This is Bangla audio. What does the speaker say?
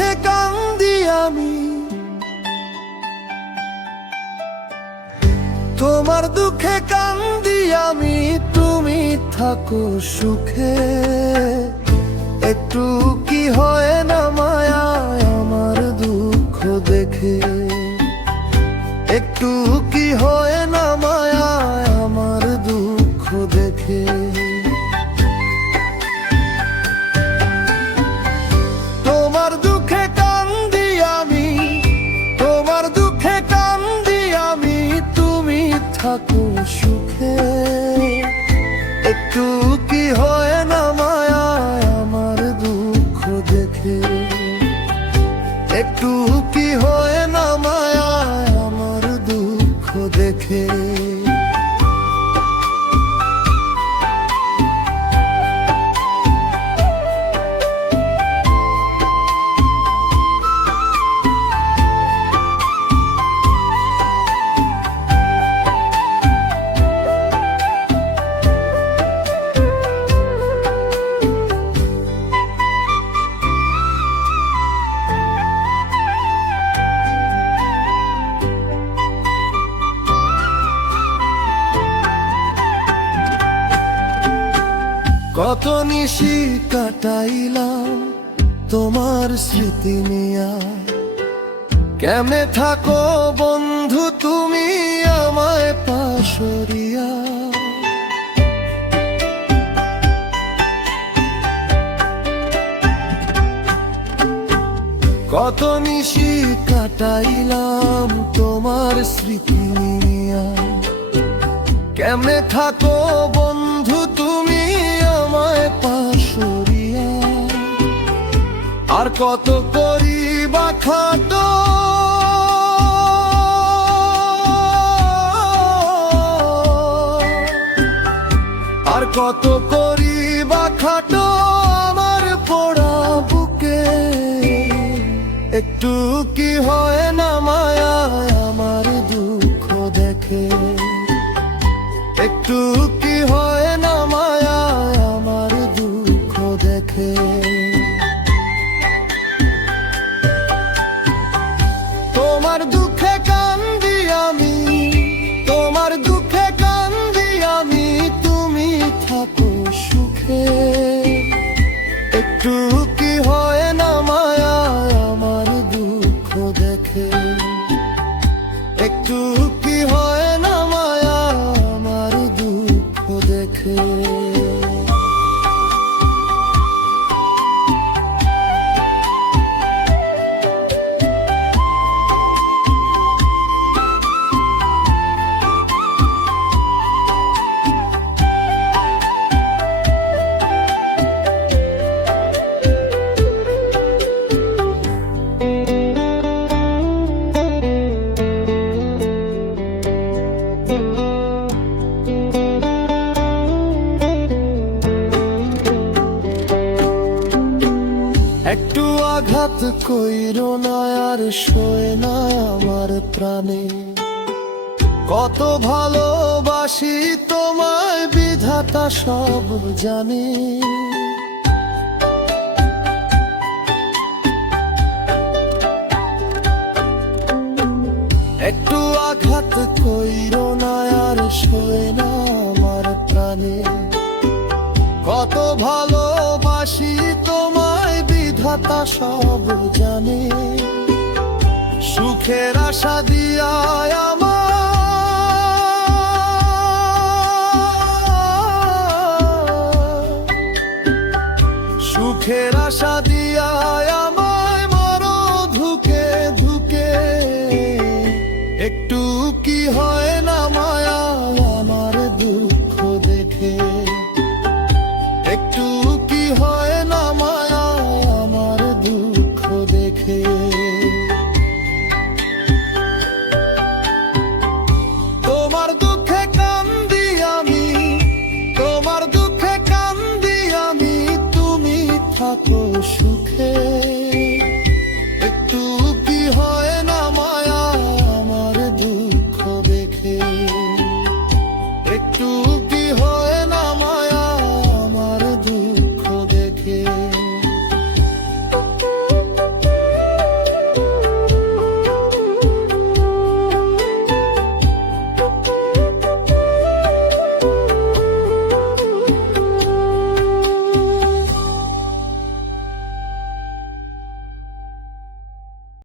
দুঃখে কান্দি আমি, তোমার দুঃখে কান্দি আমি, তুমি থাকো সুখে। একটু কি হয় না মায়া আমার দুঃখ দেখে, একটু কি হয় না মায়া আমার দুঃখ দেখে। তোমার দুঃখে কান্দি আমি, তোমার দুঃখে কান্দি আমি, তুমি থাকো সুখে। একটু কি হয় না মায়া আমার দুঃখ দেখে, একটু কি হয় না মায়া আমার দুঃখ দেখে। কত নিশি কাটাইলাম তোমার স্মৃতি নিয়া, কেমনে থাকো বন্ধু তুমি আমায় পাশরিয়া। কত নিশি কাটাইলাম তোমার স্মৃতি নিয়া, কেমনে থাকো বন্ধু তুমি আমায় পাশরিয়া। আর কত করিবা খাটো, আর কত করিবা খাটো আমার পোড়া বুকে। একটু কি হয় না মায়া আমার দুঃখ দেখে, একটু কি হয় না মায়া আমার দুঃখ দেখে। তোমার দুঃখে কান্দি আমি, তোমার দুঃখে কান্দি আমি, তুমি থাকো সুখে। একটু কি হয় না মায়া আমার দুঃখ দেখে, একটু কি হয় না মায়া আমার দুঃখ দেখে। একটু আঘাত কইরো না আর শোয় না আমার প্রাণে, কত ভালোবাসি তোমায় বিধাতা সব জানে। একটু আঘাত কইরো না আর শোয় না আমার প্রাণে, কত ভালোবাসি তোমায় বিধাতা সব জানে। সুখের আশা দিয়া আমার, সুখের আশা